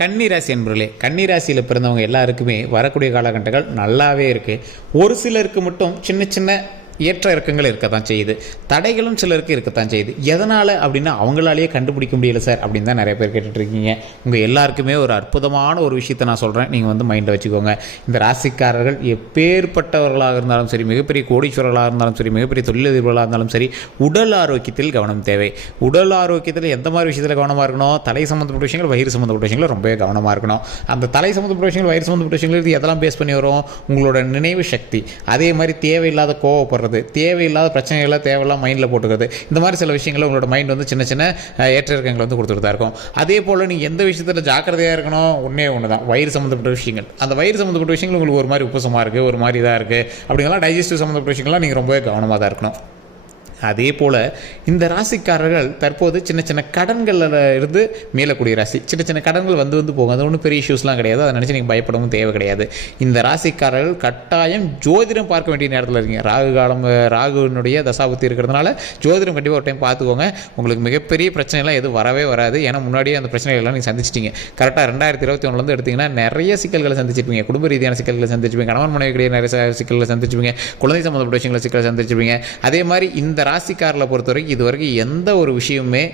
கன்னிராசி என்பவர்களே, கன்னிராசியில் பிறந்தவங்க எல்லாருக்குமே வரக்கூடிய காலகட்டங்கள் நல்லாவே இருக்குது. ஒரு சிலருக்கு மட்டும் சின்ன சின்ன ஏற்ற இறக்கங்கள் இருக்கத்தான் செய்யுது, தடைகளும் சிலருக்கு இருக்கத்தான் செய்யுது. எதனால் அப்படின்னா அவங்களாலேயே கண்டுபிடிக்க முடியல சார் அப்படின்னு தான் நிறைய பேர் கேட்டுட்ருக்கீங்க. உங்கள் எல்லாருக்குமே ஒரு அற்புதமான ஒரு விஷயத்தை நான் சொல்கிறேன், நீங்கள் வந்து மைண்டில் வச்சுக்கோங்க. இந்த ராசிக்காரர்கள் எப்பேற்பட்டவர்களாக இருந்தாலும் சரி, மிகப்பெரிய கோடீஸ்வரர்களாக இருந்தாலும் சரி, மிகப்பெரிய தொழிலதிபர்களாக இருந்தாலும் சரி, உடல் ஆரோக்கியத்தில் கவனம் தேவை. உடல் ஆரோக்கியத்தில் எந்த மாதிரி விஷயத்தில் கவனமாக இருக்கணும்? தலை சம்மந்தப்பட்ட விஷயங்கள், வயிறு சம்மந்தப்பட்ட விஷயங்கள் ரொம்பவே கவனமாக இருக்கணும். அந்த தலை சம்மந்தப்பட்ட விஷயங்கள், வயிறு சம்மந்தப்பட்ட விஷயங்கள் எதெல்லாம் பேஸ் பண்ணி வரும்? உங்களோட நினைவு சக்தி, அதே மாதிரி தேவையில்லாத கோவப்படுறது, தேவையில்லாத பிரச்சனைகளை தேவையில்லாம மைண்டில் போட்டுக்கிறது, இந்த மாதிரி சில விஷயங்களை உங்களோட மைண்ட் வந்து சின்ன சின்ன ஏற்ற இறக்கங்களை வந்து கொடுத்துட்டு தான் இருக்கும். அதே போல் நீங்கள் எந்த விஷயத்தில் ஜாக்கிரதையாக இருக்கணும்? ஒன்று தான் வயிறு சம்மந்தப்பட்ட விஷயங்கள். அந்த வயிறு சம்மந்தப்பட்ட விஷயங்கள் உங்களுக்கு ஒரு மாதிரி உப்பசமாக இருக்குது, ஒரு மாதிரி இதாக இருக்குது அப்படிங்கலாம் டைஜஸ்டிவ் சம்மந்தப்பட்ட விஷயங்கள்லாம் நீங்கள் ரொம்பவே கவனமாக தான் இருக்கணும். அதே போல் இந்த ராசிக்காரர்கள் தற்போது சின்ன சின்ன கடன்களில் இருந்து மீளக்கூடிய ராசி. சின்ன சின்ன கடன்கள் வந்து போகும், அது ஒன்றும் பெரிய இஷ்யூஸ்லாம் கிடையாது, அதை நினச்சி நீங்கள் பயப்படவும் தேவை கிடையாது. இந்த ராசிக்காரர்கள் கட்டாயம் ஜோதிடம் பார்க்க வேண்டிய நேரத்தில் இருக்கீங்க. ராகுனுடைய தசாபுத்தி இருக்கிறதுனால ஜோதிடம் கண்டிப்பாக ஒரு டைம் பார்த்துக்கோங்க. உங்களுக்கு மிகப்பெரிய பிரச்சனைலாம் எதுவும் வரவே வராது. ஏன்னா முன்னாடியே அந்த பிரச்சனைகள்லாம் நீங்கள் சந்திச்சிட்டிங்க. கரெக்டாக 2021 எடுத்திங்கன்னா நிறைய சிக்கல்களை சந்திச்சிருப்பீங்க. குடும்ப ரீதியான சிக்கல்களை சந்திச்சிருப்பீங்க, கணவன் மனைவிக்கிடையே நிறைய சிக்கல்களை சந்திச்சிருப்பீங்க, குழந்தை சம்மந்தப்பட்ட விஷயங்களை சிக்கலை சந்திச்சிருப்பீங்க. அதே மாதிரி இந்த ராசிக்காரர்களை பொறுத்த வரைக்கும் இது வரைக்கும் எந்த ஒரு விஷயமுமே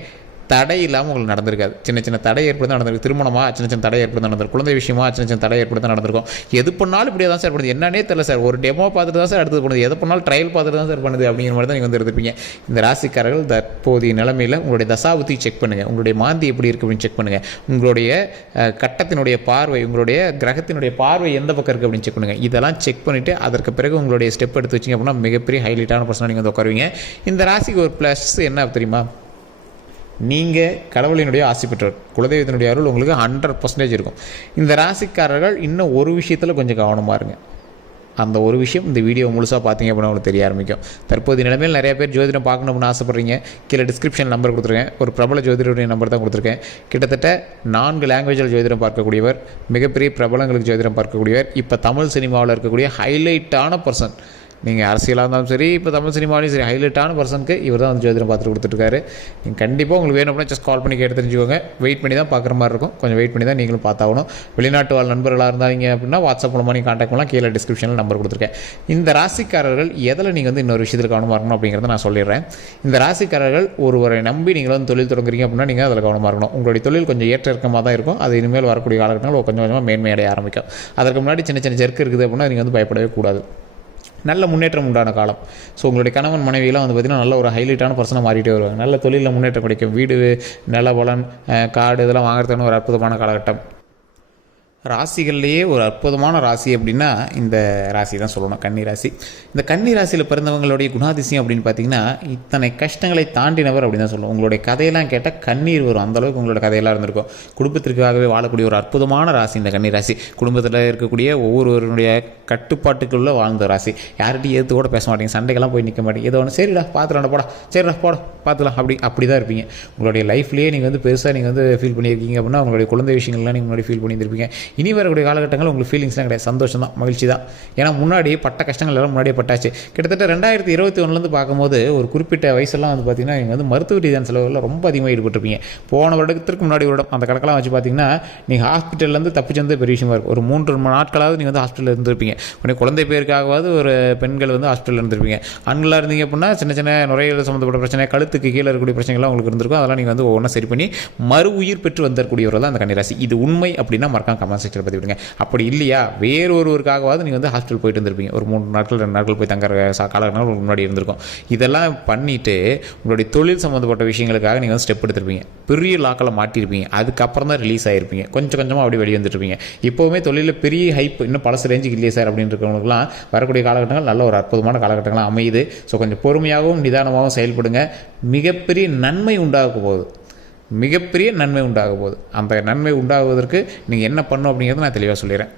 தடை இல்லாமல் உங்களுக்கு நடந்திருக்காது. சின்ன சின்ன தடை ஏற்படுத்த நடந்திருக்கு. திருமணமாக சின்ன சின்ன தடை ஏற்படுத்த நடந்திருக்கும், குழந்தை விஷயமாக சின்ன சின்ன தடை ஏற்படுத்த நடந்திருக்கும். எது பண்ணாலும் இப்படியே தான் சார் பண்ணுது, என்னன்னே தெரியல சார், ஒரு டெமோ பார்த்துட்டு தான் சார் அடுத்தது பண்ணுது, எது பண்ணாலும் ட்ரையல் பார்த்துட்டு தான் சார் பண்ணுது அப்படிங்கிற மாதிரி தான் நீங்கள் வந்து இருந்திருப்பீங்க. இந்த ராசிக்காரர்கள் தற்போதைய நிலைமையில் உங்களுடைய தசாபுத்தி செக் பண்ணுங்கள், உங்களுடைய மாந்தி எப்படி இருக்குது அப்படின்னு செக் பண்ணுங்கள், உங்களுடைய கட்டத்தினுடைய பார்வை, உங்களுடைய கிரகத்தினுடைய பார்வை எந்த பக்கம் இருக்குது அப்படின்னு செக் பண்ணுங்கள். இதெல்லாம் செக் பண்ணிவிட்டு அதற்கு பிறகு உங்களுடைய ஸ்டெப் எடுத்து வச்சிங்க அப்படின்னா மிகப்பெரிய ஹைலைட்டான பர்சனாக நீங்கள் வந்து உட்காருவீங்க. இந்த ராசிக்கு ஒரு ப்ளஸ் என்ன தெரியுமா? நீங்கள் கடவுளினுடைய ஆசி பெற்றவர், குலதெய்வத்தினுடைய அருள் உங்களுக்கு 100% இருக்கும். இந்த ராசிக்காரர்கள் இன்னும் ஒரு விஷயத்தில் கொஞ்சம் கவனமாக இருங்க. அந்த ஒரு விஷயம் இந்த வீடியோ முழுசாக பார்த்தீங்க அப்படின்னா உங்களுக்கு தெரிய ஆரம்பிக்கும். தற்போதைய நிலைமையில் நிறைய பேர் ஜோதிடம் பார்க்கணும்னு ஆசைப்பட்றீங்க. கீழே டிஸ்கிரிப்ஷன் நம்பர் கொடுத்துருக்கேன், ஒரு பிரபல ஜோதிடருடைய நம்பர் தான் கொடுத்துருக்கேன். கிட்டத்தட்ட 4 லாங்குவேஜில் ஜோதிடம் பார்க்கக்கூடியவர், மிகப்பெரிய பிரபலங்களுக்கு ஜோதிடம் பார்க்கக்கூடியவர், இப்போ தமிழ் சினிமாவில் இருக்கக்கூடிய ஹைலைட்டான பர்சன். நீங்கள் அரசியலாக இருந்தாலும் சரி, இப்போ தமிழ் சினிமாவிலையும் சரி, ஹைலைட்டான பர்சனுக்கு இவர் தான் வந்து ஜோதிடம் பார்த்துட்டு கொடுத்துட்ருக்காரு. நீங்கள் கண்டிப்பாக உங்களுக்கு வேணும் அப்படின்னா ஜஸ்ட் கால் பண்ணி கேட்டு தெரிஞ்சுக்கோங்க. வெயிட் பண்ணி தான் பார்க்குற மாதிரி இருக்கும், கொஞ்சம் வெயிட் பண்ணி தான் நீங்களும் பார்த்தாகணும். வெளிநாட்டு வாழ் நண்பர்களாக இருந்தாங்க அப்படின்னா வாட்ஸ்அப் மூலமாக நீங்கள் கான்டாக்ட் பண்ணலாம். கீழே டிஸ்கிரிப்ஷனில் நம்பர் கொடுத்துருக்கேன். இந்த ராசிக்காரர்கள் எதில் நீங்கள் வந்து இன்னொரு விஷயத்தில் கவனமாக இருக்கணும் அப்படிங்கிறத நான் சொல்லிடுறேன். இந்த ராசிக்காரர்கள் ஒருவரை நம்பி நீங்கள் வந்து தொழில் தொடங்குறீங்க அப்படின்னா நீங்கள் அதில் கவனமாக இருக்கணும். உங்களுடைய தொழில் கொஞ்சம் ஏற்ற இறக்கமாக தான் இருக்கும். அது இனிமேல் வரக்கூடிய காலகட்டங்கள் கொஞ்சம் கொஞ்சமாக மேன்மையடைய ஆரம்பிக்கும். அதற்கு முன்னாடி சின்ன சின்ன ஜெர்க்கு இருக்குது அப்படின்னா நீங்கள் வந்து பயப்படவே கூடாது. நல்ல முன்னேற்றம் உண்டான காலம். ஸோ உங்களுடைய கணவன் மனைவியெல்லாம் வந்து பார்த்திங்கன்னா நல்ல ஒரு ஹைலைட்டான பர்சனாக மாறிட்டே வருவாங்க. நல்ல தொழிலில் முன்னேற்றம் கிடைக்கும். வீடு, நிலபலன், காடு இதெல்லாம் வாங்குறதுக்கான ஒரு அற்புதமான காலகட்டம். ராசிகள்லேயே ஒரு அற்புதமான ராசி அப்படின்னா இந்த ராசி தான் சொல்லணும், கன்னி ராசி. இந்த கன்னி ராசியில் பிறந்தவங்களுடைய குணாதிசயம் அப்படின்னு பார்த்தீங்கன்னா இத்தனை கஷ்டங்களை தாண்டினவர் அப்படின்னு தான் சொல்லுவோம். உங்களுடைய கதையெல்லாம் கேட்டால் கண்ணீர் வரும், அந்தளவுக்கு உங்களோட கதையெல்லாம் இருந்திருக்கும். குடும்பத்திற்காகவே வாழக்கூடிய ஒரு அற்புதமான ராசி இந்த கன்னி ராசி. குடும்பத்தில் இருக்கக்கூடிய ஒவ்வொருவருடைய கட்டுப்பாட்டுக்குள்ளே வாழ்ந்த ராசி. யார்கிட்டையும் எதிர்த்து கூட பேச மாட்டீங்க, சண்டைக்கெல்லாம் போய் நிற்க மாட்டீங்க. ஏதோ ஒன்று சரிடா பார்த்துலாம் போடா, சரிடா போட பார்த்துலாம், அப்படி தான் இருப்பீங்க. உங்களுடைய லைஃப்லேயே நீங்கள் வந்து பெருசாக நீங்கள் வந்து ஃபீல் பண்ணியிருக்கீங்க அப்படின்னா உங்களுடைய குழந்தை விஷயங்கள்லாம் நீங்கள் முன்னாடி ஃபீல் பண்ணியிருப்பீங்க. இனி வரக்கூடிய காலகட்டங்கள் உங்களுக்கு ஃபீலிங்ஸ்லாம் கிடையாது, சந்தோஷம் தான், மகிழ்ச்சி தான். ஏன்னா முன்னாடி பட்ட கஷ்டங்கள் எல்லாம் முன்னாடியே பட்டாச்சு. கிட்டத்தட்ட 2021 பார்க்கும்போது ஒரு குறிப்பிட்ட வயசெல்லாம் வந்து பார்த்திங்கன்னா நீங்கள் வந்து மருத்துவ ரீதியான செலவுகளில் ரொம்ப அதிகமாக ஈடுபட்டிருப்பீங்க. போன வருடத்திற்கு முன்னாடி வருடம் அந்த கணக்கெல்லாம் வச்சு பார்த்தீங்கன்னா நீங்கள் ஹாஸ்பிட்டல்லேருந்து தப்பிச்சு வந்து பெரிய விஷயமா இருக்கும். ஒரு 3 நாட்களாவது நீங்கள் வந்து ஹாஸ்பிட்டலில் இருந்திருப்பீங்க. உடனே குழந்தை பேருக்காகவாவது ஒரு பெண்கள் வந்து ஹாஸ்பிட்டலில் இருந்திருப்பீங்க. ஆண்களாக இருந்தீங்க அப்படின்னா சின்ன சின்ன நுரையீரல் சம்மந்தப்பட்ட பிரச்சனை, கழுத்துக்கு கீழே இருக்கக்கூடிய பிரச்சனைகள்லாம் உங்களுக்கு இருந்திருக்கும். அதெல்லாம் நீங்கள் வந்து ஒவ்வொன்றா சரி பண்ணி மறு உயிர் பெற்று வந்தக்கூடியவர்கள் தான் அந்த கன்னிராசி. இது உண்மை அப்படின்னா மறக்காம கமெண்ட் செக்ஷனில் பற்றி விடுங்க. அப்படி இல்லையா வேறொருவருக்காகவாவது நீங்கள் வந்து ஹாஸ்பிட்டல் போயிட்டு இருந்திருப்பீங்க. ஒரு 3 நாட்கள் 2 நாட்கள் போய் தங்குற காலகட்டங்கள் முன்னாடி இருந்திருக்கும். இதெல்லாம் பண்ணிவிட்டு உங்களுடைய தொழில் சம்மந்தப்பட்ட விஷயங்களுக்காக நீங்கள் வந்து ஸ்டெப் எடுத்திருப்பீங்க. பெரிய லாக்கில் மாட்டியிருப்பீங்க. அதுக்கப்புறம் தான் ரிலீஸ் ஆகிருப்பீங்க. கொஞ்சம் கொஞ்சமாக அப்படி வெளியே வந்துட்டுருப்பீங்க. இப்போவுமே தொழிலில் பெரிய ஹைப் இன்னும் பழசு ரேஞ்சுக்கு இல்லையே சார் அப்படின்னு இருக்கிறவங்களுக்குலாம் வரக்கூடிய காலகட்டங்கள் நல்ல ஒரு அற்புதமான காலகட்டங்களாக அமையுது. ஸோ கொஞ்சம் பொறுமையாகவும் நிதானமாகவும் செயல்படுங்க. மிகப்பெரிய நன்மை உண்டாக போகுது, மிகப்பெரிய நன்மை உண்டாக போகுது. அந்த நன்மை உண்டாகுவதற்கு நீங்கள் என்ன பண்ணணும் அப்படிங்கிறத நான் தெளிவாக சொல்லிடுறேன்.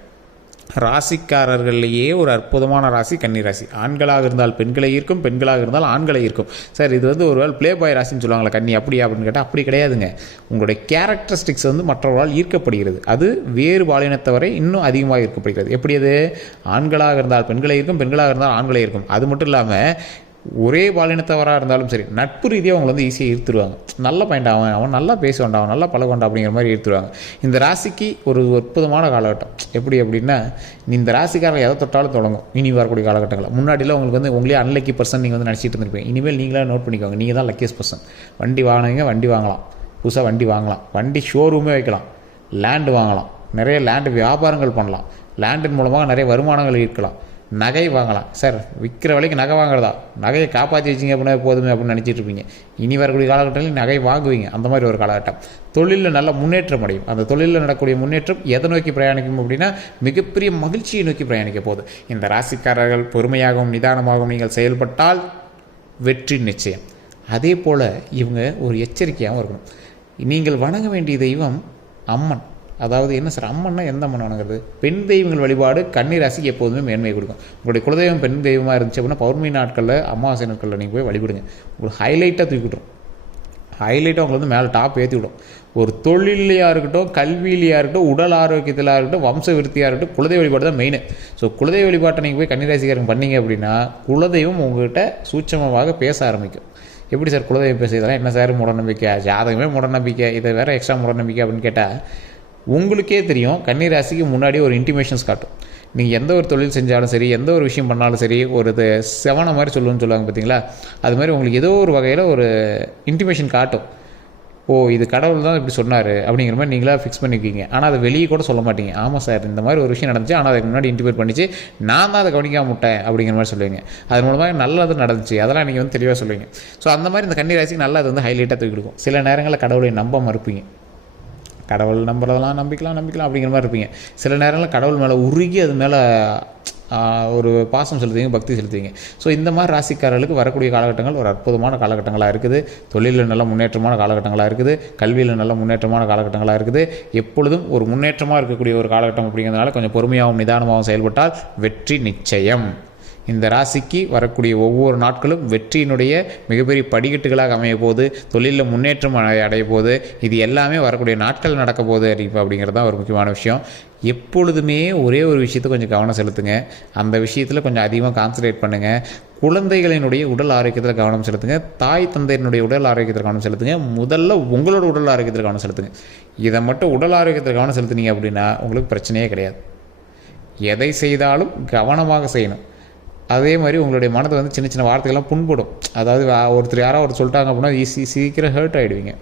ராசிக்காரர்களையே ஒரு அற்புதமான ராசி கன்னி ராசி. ஆண்களாக இருந்தால் பெண்களை ஈர்க்கும், பெண்களாக இருந்தால் ஆண்களை ஈர்க்கும். சார் இது வந்து ஒரு ப்ளே பாய் ராசின்னு சொல்லுவாங்களா கன்னி, அப்படியா அப்படின்னு கேட்டால் அப்படி கிடையாதுங்க. உங்களுடைய கேரக்டரிஸ்டிக்ஸ் வந்து மற்றவர்களால் ஈர்க்கப்படுகிறது. அது வேறு பாலினத்தவரை இன்னும் அதிகமாக ஈர்க்கப்படுகிறது. எப்படி அது? ஆண்களாக இருந்தால் பெண்களை ஈர்க்கும், பெண்களாக இருந்தால் ஆண்களை ஈர்க்கும். அது மட்டும் இல்லாமல் ஒரே பாலினத்தவராக இருந்தாலும் சரி நட்பு ரீதியாக அவங்களை வந்து ஈஸியாக ஈர்த்துருவாங்க. நல்ல பாயிண்ட், அவன் நல்லா பேசுவான்டா, அவன் நல்லா பழகொண்டா அப்படிங்கிற மாதிரி ஈர்த்துருவாங்க. இந்த ராசிக்கு ஒரு அற்புதமான காலகட்டம். எப்படி அப்படின்னா, இந்த ராசிக்காரங்க எதை தொட்டாலும் தொடங்கும் இனி வரக்கூடிய காலகட்டங்களில். முன்னாடியில் உங்களுக்கு வந்து உங்களே அன்லக்கி பர்சன் நீங்கள் வந்து நினச்சிட்டு இருந்திருப்பீங்க. இனிமேல் நீங்களே நோட் பண்ணிக்கோங்க, நீங்கள் தான் லக்கியஸ்ட் பர்சன். வண்டி வாங்கினீங்க, வண்டி வாங்கலாம், புதுசாக வண்டி வாங்கலாம், வண்டி ஷோரூமே வைக்கலாம், லேண்டு வாங்கலாம், நிறைய லேண்டு வியாபாரங்கள் பண்ணலாம், லேண்டின் மூலமாக நிறைய வருமானங்கள் ஈர்க்கலாம், நகை வாங்கலாம். சார் விற்கிற விலைக்கு நகை வாங்குறதா, நகையை காப்பாற்றி வச்சிங்க அப்படின்னா போதுமே அப்படின்னு நினச்சிட்டு இருப்பீங்க. இனி வரக்கூடிய காலகட்டத்தில் நகை வாங்குவீங்க. அந்த மாதிரி ஒரு காலகட்டம். தொழிலில் நல்ல முன்னேற்றம் அடையும். அந்த தொழிலில் நடக்கக்கூடிய முன்னேற்றம் எதை நோக்கி பிரயாணிக்கும் அப்படின்னா மிகப்பெரிய மகிழ்ச்சியை நோக்கி பிரயாணிக்க போகுது. இந்த ராசிக்காரர்கள் பொறுமையாகவும் நிதானமாகவும் நீங்கள் செயல்பட்டால் வெற்றி நிச்சயம். அதே போல் இவங்க ஒரு எச்சரிக்கையாகவும் இருக்கணும். நீங்கள் வணங்க வேண்டிய தெய்வம் அம்மன். அதாவது என்ன சார் அம்மன்னா எந்த அம்மன் வணங்குறது? பெண் தெய்வங்கள் வழிபாடு கன்னி ராசிக்கு எப்போதுமே மேன்மை கொடுக்கும். உங்களுடைய குலதெய்வம் பெண் தெய்வமாக இருந்துச்சு அப்படின்னா பௌர்ணமி நாட்களில், அமாவாசை நாட்களில் நீங்கள் போய் வழிபடுங்க. உங்களுக்கு ஹைலைட்டாக தூக்கிவிட்ரும். ஹைலைட்டாக உங்களை வந்து மேலே டாப் ஏற்றி விடும். ஒரு தொழிலையாக இருக்கட்டும், கல்வியிலையாக இருக்கட்டும், உடல் ஆரோக்கியத்திலாக இருக்கட்டும், வம்ச விருத்தியாக இருக்கட்டும், குலதெய்வ வழிபாடு தான் மெயின். ஸோ குலதெய்வ வழிபாட்டை நீங்கள் போய் கன்னிராசிக்காரங்க பண்ணீங்க அப்படின்னா குலதெய்வம் உங்கள்கிட்ட சூட்சமமாக பேச ஆரம்பிக்கும். எப்படி சார் குலதெய்வம் பேசுறதெல்லாம் என்ன சார் மூடநம்பிக்கை, ஜாதகமே மூடநம்பிக்கை, இதை வேறு எக்ஸ்ட்ரா மூடநம்பிக்கை அப்படின்னு கேட்டால் உங்களுக்கே தெரியும். கன்னிராசிக்கு முன்னாடியே ஒரு இன்டிமேஷன்ஸ் காட்டும். நீங்கள் எந்த ஒரு தொழில் செஞ்சாலும் சரி, எந்த ஒரு விஷயம் பண்ணாலும் சரி, ஒரு செவனை மாதிரி சொல்லுவாங்க பார்த்தீங்களா, அது மாதிரி உங்களுக்கு ஏதோ ஒரு வகையில் ஒரு இன்டிமேஷன் காட்டும். ஓ இது கடவுள் தான் இப்படி சொன்னார் அப்படிங்கிற மாதிரி நீங்களாக ஃபிக்ஸ் பண்ணிக்குவீங்க. ஆனால் அதை வெளியே கூட சொல்ல மாட்டீங்க. ஆமாம் சார் இந்த மாதிரி ஒரு விஷயம் நடந்துச்சு, ஆனால் அதுக்கு முன்னாடி இன்டிமேட் பண்ணிச்சு, நான் தான் அதை கவனிக்காம விட்டேன் அப்படிங்கிற மாதிரி சொல்லுவீங்க. அது மூலமாக நல்லது நடந்துச்சு, அதெல்லாம் நீங்கள் வந்து தெளிவாக சொல்லுவீங்க. ஸோ அந்த மாதிரி இந்த கன்னிராசிக்கு நல்லா அது வந்து ஹைலைட்டாக தூக்கி கொடுக்கும். சில நேரங்களில் கடவுளை நம்ப மறுப்பீங்க. கடவுள் நம்புறதெல்லாம் நம்பிக்கலாம் அப்படிங்கிற மாதிரி இருப்பீங்க. சில நேரங்களில் கடவுள் மேலே உருகி அது மேலே ஒரு பாசம் செலுத்துவீங்க, பக்தி செலுத்துவீங்க. ஸோ இந்த மாதிரி ராசிக்காரர்களுக்கு வரக்கூடிய காலகட்டங்கள் ஒரு அற்புதமான காலகட்டங்களாக இருக்குது. தொழிலில் நல்ல முன்னேற்றமான காலகட்டங்களாக இருக்குது. கல்வியில் நல்ல முன்னேற்றமான காலகட்டங்களாக இருக்குது. எப்பொழுதும் ஒரு முன்னேற்றமாக இருக்கக்கூடிய ஒரு காலகட்டம் அப்படிங்கிறதுனால கொஞ்சம் பொறுமையாகவும் நிதானமாகவும் செயல்பட்டால் வெற்றி நிச்சயம். இந்த ராசிக்கு வரக்கூடிய ஒவ்வொரு நாட்களும் வெற்றியினுடைய மிகப்பெரிய படிக்கட்டுகளாக அமைய போது, தொழிலில் முன்னேற்றம் அடைய போது, இது எல்லாமே வரக்கூடிய நாட்கள் நடக்க போகுது அப்படிங்கிறது தான் ஒரு முக்கியமான விஷயம். எப்பொழுதுமே ஒரே ஒரு விஷயத்தை கொஞ்சம் கவனம் செலுத்துங்க. அந்த விஷயத்தில் கொஞ்சம் அதிகமாக கான்சன்ட்ரேட் பண்ணுங்கள். குழந்தைகளினுடைய உடல் ஆரோக்கியத்தில் கவனம் செலுத்துங்க. தாய் தந்தையினுடைய உடல் ஆரோக்கியத்தில் கவனம் செலுத்துங்க. முதல்ல உங்களோட உடல் ஆரோக்கியத்தில் கவனம் செலுத்துங்க. இதை மட்டும் உடல் ஆரோக்கியத்தில் கவனம் செலுத்துனீங்க அப்படின்னா உங்களுக்கு பிரச்சனையே கிடையாது. எதை செய்தாலும் கவனமாக செய்யணும். அதே மாதிரி உங்களுடைய மனதை வந்து சின்ன சின்ன வார்த்தைகள்லாம் புண்படும். அதாவது ஒருத்தர் யாராவது சொல்லிட்டாங்க அப்படின்னா சீக்கிரம் ஹர்ட் ஆகிடுவீங்க.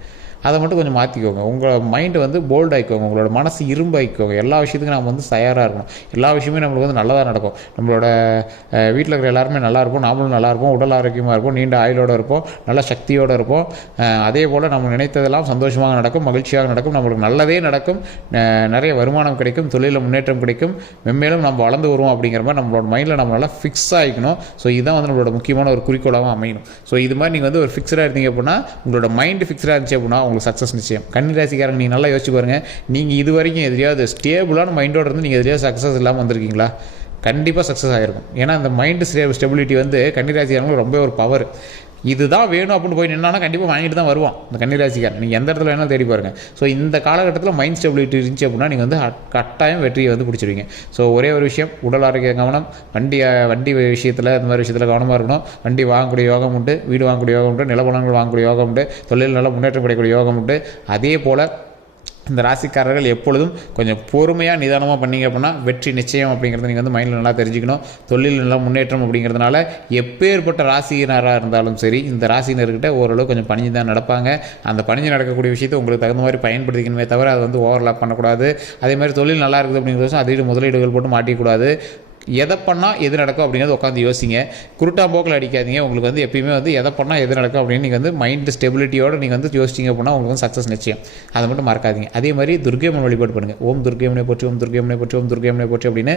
அதை மட்டும் கொஞ்சம் மாற்றிக்கோங்க. உங்கள் மைண்டு வந்து போல்ட் ஆகிக்கோங்க. உங்களோட மனசு இரும்பாக்கிக்கோங்க. எல்லா விஷயத்துக்கும் நம்ம வந்து தயாராக இருக்கணும். எல்லா விஷயமே நம்மளுக்கு வந்து நல்லதாக நடக்கும். நம்மளோட வீட்டில் இருக்கிற எல்லாருமே நல்லா இருப்போம், நாமளும் நல்லா இருப்போம், உடல் ஆரோக்கியமாக இருப்போம், நீண்ட ஆயுளோடு இருப்போம், நல்ல சக்தியோடு இருப்போம். அதே போல் நம்ம நினைத்ததெல்லாம் சந்தோஷமாக நடக்கும், மகிழ்ச்சியாக நடக்கும், நம்மளுக்கு நல்லதே நடக்கும், நிறைய வருமானம் கிடைக்கும், தொழிலில் முன்னேற்றம் கிடைக்கும், மென்மேலும் நம்ம வளர்ந்து வருவோம் அப்படிங்கிற மாதிரி நம்மளோட மைண்டில் நம்ம நல்லா ஃபிக்ஸ் ஆகிக்கணும். ஸோ இதுதான் வந்து நம்மளோட முக்கியமான ஒரு குறிக்கோளாகவும் அமையணும். ஸோ இது மாதிரி நீங்கள் வந்து ஒரு ஃபிக்ஸடாக இருந்தீங்க அப்படின்னா, உங்களோட மைண்டு ஃபிக்ஸடாக இருந்துச்சு அப்படின்னா உங்களுக்கு சக்ஸஸ் நிச்சயம். கன்னிராசிக்காரங்க நீங்கள் நல்லா யோசிச்சு பாருங்கள். நீங்கள் இது வரைக்கும் எதிரியாவது ஸ்டேபிளான மைண்டோடு இருந்து நீங்கள் எதிரியாவது சக்ஸஸ் இல்லாமல் வந்திருக்கீங்களா? கண்டிப்பாக சக்ஸஸ் ஆகிருக்கும். ஏன்னா அந்த மைண்டு ஸ்டெபிலிட்டி வந்து கன்னிராசிக்காரங்களுக்கு ரொம்ப ஒரு பவர். இதுதான் வேணும் அப்படின்னு போய் நின்னானா கண்டிப்பாக வாங்கிட்டு தான் வருவான் இந்த கன்னிராசிக்காரன். நீங்கள் எந்த இடத்துல வேணாலும் தேடி பாருங்கள். ஸோ இந்த காலகட்டத்தில் மைண்ட் ஸ்டெபிலிட்டி இருந்துச்சு அப்படின்னா நீங்கள் வந்து கட்டாயம் வெற்றியை வந்து பிடிச்சிருவீங்க. ஸோ ஒரே ஒரு விஷயம், உடல் ஆரோக்கிய கவனம், வண்டி விஷயத்தில் இந்த மாதிரி விஷயத்தில் கவனமாக இருக்கணும். வண்டி வாங்கக்கூடிய யோகம் உண்டு, வீடு வாங்கக்கூடிய யோகம் உண்டு, நிலபலங்கள் வாங்கக்கூடிய யோகம் உண்டு, தொழில் நல்ல முன்னேற்றம் கிடைக்கக்கூடிய யோகம் உண்டு. அதே போல் இந்த ராசிக்காரர்கள் எப்பொழுதும் கொஞ்சம் பொறுமையாக நிதானமாக பண்ணிங்க அப்படின்னா வெற்றி நிச்சயம் அப்படிங்கிறத நீங்கள் வந்து மைண்டில் நல்லா தெரிஞ்சுக்கணும். தொழில் நல்லா முன்னேற்றம் அப்படிங்கிறதுனால எப்பேற்பட்ட ராசியினராக இருந்தாலும் சரி, இந்த ராசியினர்கிட்ட ஓரளவு கொஞ்சம் பணிஞ்சு தான் நடப்பாங்க. அந்த பணிஞ்சு நடக்கக்கூடிய விஷயத்தை உங்களுக்கு தகுந்த மாதிரி பயன்படுத்திக்கணுமே தவிர அதை வந்து ஓவர்லாப் பண்ணக்கூடாது. அதே மாதிரி தொழில் நல்லா இருக்குது அப்படிங்கிறது அதிக முதலீடுகள் போட்டு மாட்டிக்கூடாது. எதை பண்ணால் எது நடக்கும் அப்படிங்கிறது உட்காந்து யோசிங்க. குருட்டாம்போக்கில் அடிக்காதீங்க. உங்களுக்கு வந்து எப்பயுமே வந்து எதை பண்ணால் எது நடக்கும் அப்படின்னு நீங்கள் வந்து மைண்ட் ஸ்டெபிலிட்டியோடு நீங்கள் வந்து யோசிச்சிங்க அப்படின்னா உங்களுக்கு வந்து சக்ஸஸ் நிச்சயம். அதை மட்டும் மறக்காதீங்க. அதே மாதிரி துர்க்கையம்மன் வழிபாடு பண்ணுங்கள். ஓம் துர்க்கையம்மனை போற்றி, ஓம் துர்க்கையம்மனை போற்றி, ஓம் துர்க்கையம்மனை போற்றி அப்படின்னு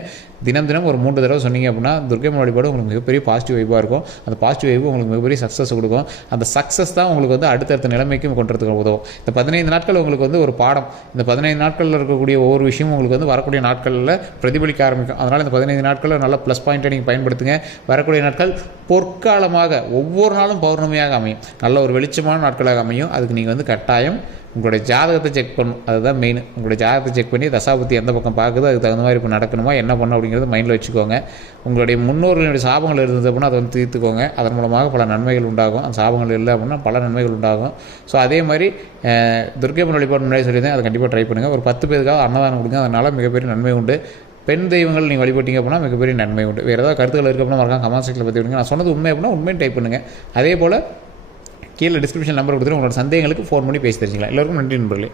தினம் ஒரு 3 தடவை சொன்னீங்க அப்படின்னா துர்க்கையம்மன் வழிபாடு உங்களுக்கு மிகப்பெரிய பாசிட்டிவ் வைப்பாக இருக்கும். அந்த பாசிட்டிவ் வைப்பு உங்களுக்கு மிகப்பெரிய சக்ஸஸ் கொடுக்கும். அந்த சக்ஸஸ் தான் உங்களுக்கு வந்து அடுத்தடுத்த நிலைமைக்கும் கொண்டுறதுக்கு உதவும். இந்த 15 நாட்கள் உங்களுக்கு வந்து ஒரு பாடம். இந்த 15 நாட்களில் இருக்கக்கூடிய ஒவ்வொரு விஷயமும் உங்களுக்கு வந்து வரக்கூடிய நாட்களில் பிரதிபலிக்க ஆரம்பிக்கும். அதனால் இந்த 15 நாட்கள் நாட்களை நல்ல ப்ளஸ் பாயிண்ட்டை நீங்கள் பயன்படுத்துங்க. வரக்கூடிய நாட்கள் பொற்காலமாக ஒவ்வொரு நாளும் பௌர்ணமியாக அமையும். நல்ல ஒரு வெளிச்சமான நாட்களாக அமையும். அதுக்கு நீங்கள் வந்து கட்டாயம் உங்களுடைய ஜாதகத்தை செக் பண்ணணும். அதுதான் மெயின். உங்களுடைய ஜாதகத்தை செக் பண்ணி தசாபுத்தி எந்த பக்கம் பார்க்குதோ அதுக்கு தகுந்த மாதிரி இப்போ நடக்கணுமா என்ன பண்ணணும் அப்படிங்கிறது மைண்டில் வச்சுக்கோங்க. உங்களுடைய முன்னோர்களுடைய சாபங்கள் இருந்தது அப்படின்னா அதை வந்து தீர்த்துக்கோங்க. அதன் மூலமாக பல நன்மைகள் உண்டாகும். அந்த சாபங்கள் இல்லை அப்படின்னா பல நன்மைகள் உண்டாகும். ஸோ அதே மாதிரி துர்க்கைம்மன் வழிபாடு முன்னாடி சொல்லியிருந்தேன், அதை கண்டிப்பாக ட்ரை பண்ணுங்கள். ஒரு 10 பேருக்காக அன்னதானம் கொடுங்க. அதனால் மிகப்பெரிய நன்மை உண்டு. பெண் தெய்வங்கள் நீங்கள் வழிபட்டீங்க அப்படின்னா மிகப்பெரிய நன்மை உண்டு. வேறு ஏதாவது கருத்துக்கள் இருக்க அப்படின்னா மறக்காம கமெண்ட் செக்ஷனில் பற்றி விடுங்க. நான் சொன்னது உண்மை அப்படின்னா உண்மையும் டைப் பண்ணுங்கள். அதே போல் கீழே டிஸ்கிரிப்ஷன் நம்பர் கொடுத்துட்டு உங்களோட சந்தேகங்களுக்கு ஃபோன் பண்ணி பேசி தெரிஞ்சுக்கலாம். எல்லோருக்கும் நன்றி நண்பர்களே.